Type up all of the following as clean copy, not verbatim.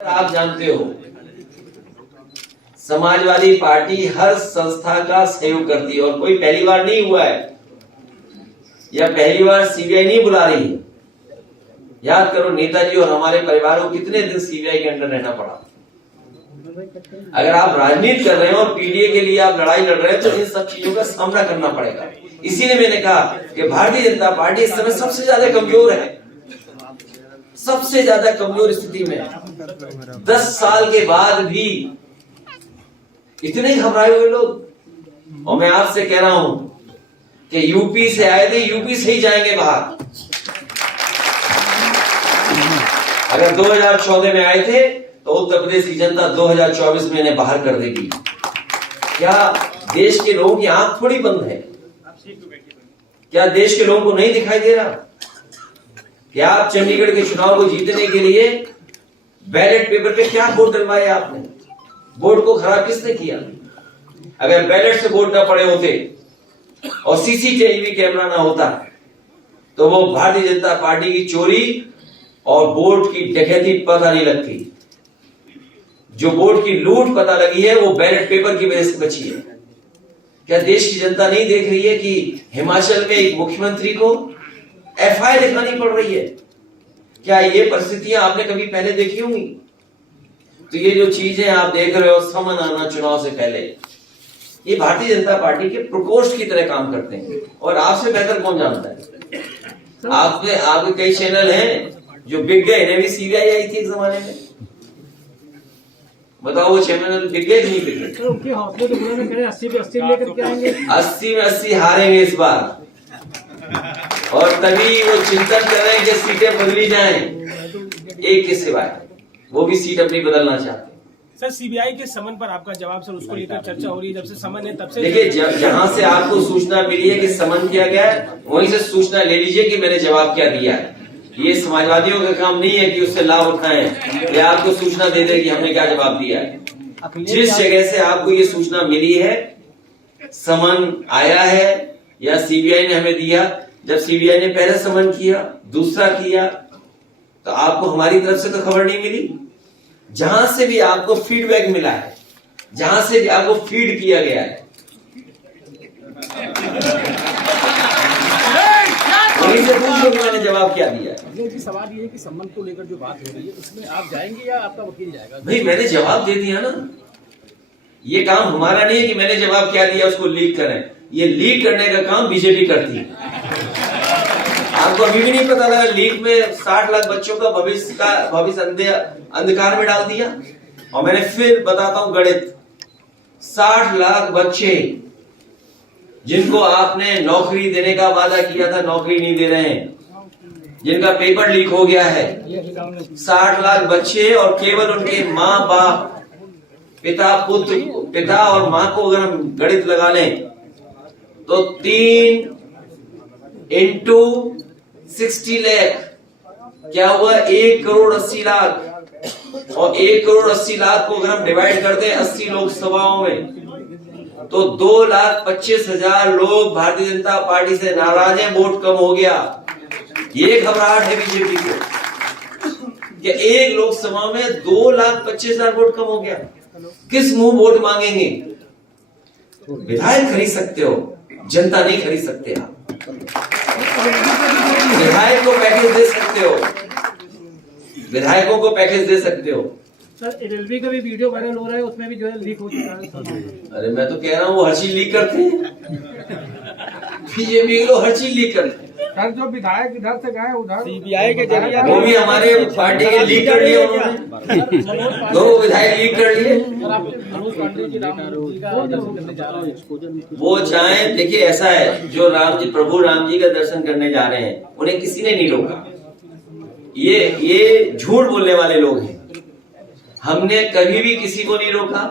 आप जानते हो समाजवादी पार्टी हर संस्था का सहयोग करती है और कोई पहली बार नहीं हुआ है या पहली बार सीबीआई नहीं बुला रही है। याद करो नेताजी और हमारे परिवार को कितने दिन सीबीआई के अंडर रहना पड़ा। अगर आप राजनीति कर रहे हो और पीडीए के लिए आप लड़ाई लड़ रहे हैं तो इन सब चीजों का सामना करना पड़ेगा। इसीलिए मैंने कहा कि भारतीय जनता पार्टी इस समय सबसे ज्यादा कमजोर है, सबसे ज्यादा कमजोर स्थिति में। 10 साल के बाद भी इतने घबराए हुए लोग। और मैं आपसे कह रहा हूं कि यूपी से आए थे, यूपी से ही जाएंगे बाहर। अगर 2014 में आए थे तो उत्तर प्रदेश की जनता 2024 में इन्हें बाहर कर देगी। क्या देश के लोगों की आंख थोड़ी बंद है? क्या देश के लोगों को नहीं दिखाई दे रहा? क्या आप चंडीगढ़ के चुनाव को जीतने के लिए बैलेट पेपर पे क्या वोट डलवाए आपने? वोट को खराब किसने किया? अगर बैलेट से वोट ना पड़े होते और सीसीटीवी कैमरा ना होता तो वो भारतीय जनता पार्टी की चोरी और वोट की डकैती पता नहीं लगती। जो वोट की लूट पता लगी है वो बैलेट पेपर की वजह से बची है। क्या देश की जनता नहीं देख रही है कि हिमाचल में एक मुख्यमंत्री को एफआईआर लिखानी पड़ रही है? क्या ये परिस्थितियां आपने कभी पहले देखी होंगी? तो ये जो चीजें आप देख रहे हो, समन आना चुनाव से पहले, ये भारतीय जनता पार्टी के प्रकोष्ठ की तरह काम करते हैं। और आपसे बेहतर कौन जानता है? आपके कई चैनल हैं जो बिक गए, इन्हें भी सीबीआई आई थी एक जमाने में। बताओ वो चैनल बिक गए नहीं बिक गए? 80 में 80 हारेंगे इस बार। और तभी वो चिंतन कर रहे हैं कि सीटें बदली जाएं एक के सिवाय, वो भी सीट अपनी बदलना चाहते हैं। सर सीबीआई के समन पर आपका जवाब, सर उसको लेकर चर्चा हो रही है। जब से समन है तब से देखिए, जहां से आपको सूचना मिली है कि समन किया गया है, वहीं से सूचना ले लीजिए कि मैंने जवाब क्या दिया है। ये समाजवादियों का काम नहीं है कि उससे लाभ उठाएं या आपको सूचना दे दे कि हमने क्या जवाब दिया है। जिस जगह से आपको ये सूचना मिली है, समन आया है या सीबीआई ने हमें दिया, जब सीबीआई ने पहले समन किया, दूसरा किया, तो आपको हमारी तरफ से तो खबर नहीं मिली। जहां से भी आपको फीडबैक मिला है, जहां से भी आपको फीड किया गया है, वहीं से पूछ लो कि मैंने जवाब क्या दिया है। सवाल ये है कि सम्मान को लेकर जो बात हो रही है उसमें आप जाएंगे या आपका वकील जाएगा? भाई मैंने जवाब दे दिया ना। ये काम हमारा नहीं है कि मैंने जवाब क्या दिया उसको लीक करें। ये लीक करने का काम बीजेपी करती है। आपको अभी भी नहीं पता लगा लीक में 60 लाख बच्चों का भविष्य अंधकार में डाल दिया। और मैंने फिर बताता हूं गणित, 60 लाख बच्चे जिनको आपने नौकरी देने का वादा किया था, नौकरी नहीं दे रहे हैं, जिनका पेपर लीक हो गया है। 60 लाख बच्चे और केवल उनके माँ बाप, पिता और माँ को अगर हम गणित लगा लें तो 3 × 60 लाख क्या हुआ? 1 करोड़ 80 लाख। और 1 करोड़ 80 लाख को अगर हम डिवाइड करते हैं 80 लोकसभाओं में तो 2,25,000 लोग भारतीय जनता पार्टी से नाराज हैं। वोट कम हो गया। ये घबराहट है बीजेपी को कि एक लोकसभा में 2,25,000 वोट कम हो गया। किस मुंह वोट मांगेंगे? विधायक खरीद सकते हो, जनता नहीं खरीद सकते। आप विधायक को पैकेज दे सकते हो, विधायकों को पैकेज दे सकते हो। सर एलएलबी का भी वीडियो वायरल हो रहा है, उसमें भी जो है लीक हो चुका है। अरे मैं तो कह रहा हूँ वो हर चीज लीक करते हैं। बीजेपी के लोग हर चीज लीक करते हैं। सर जो विधायक इधर से गए उधर सीबीआई के जरिए वो भी हमारे पार्टी के लीक कर लिए उन्होंने। 2 विधायक लीक कर लिए। वो चाहे, देखिए ऐसा है, जो प्रभु राम जी का दर्शन करने जा रहे हैं उन्हें किसी ने नहीं रोका। ये झूठ बोलने वाले लोग हैं। हमने कभी भी किसी को नहीं रोका।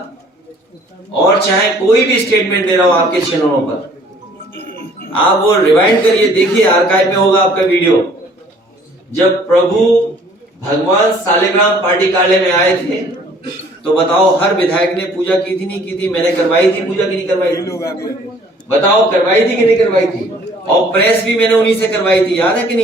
और चाहे कोई भी स्टेटमेंट दे रहा हो आपके चैनलों पर, आप वो रिवाइंड करिए, देखिए आर्काइव में होगा आपका वीडियो। जब प्रभु भगवान सालिग्राम पार्टी कार्यालय में आए थे तो बताओ हर विधायक ने पूजा की थी नहीं की थी? मैंने करवाई थी पूजा की नहीं करवाई थी? बताओ करवाई थी कि नहीं करवाई थी? और प्रेस भी मैंने उन्हीं से करवाई थी, याद है कि नहीं?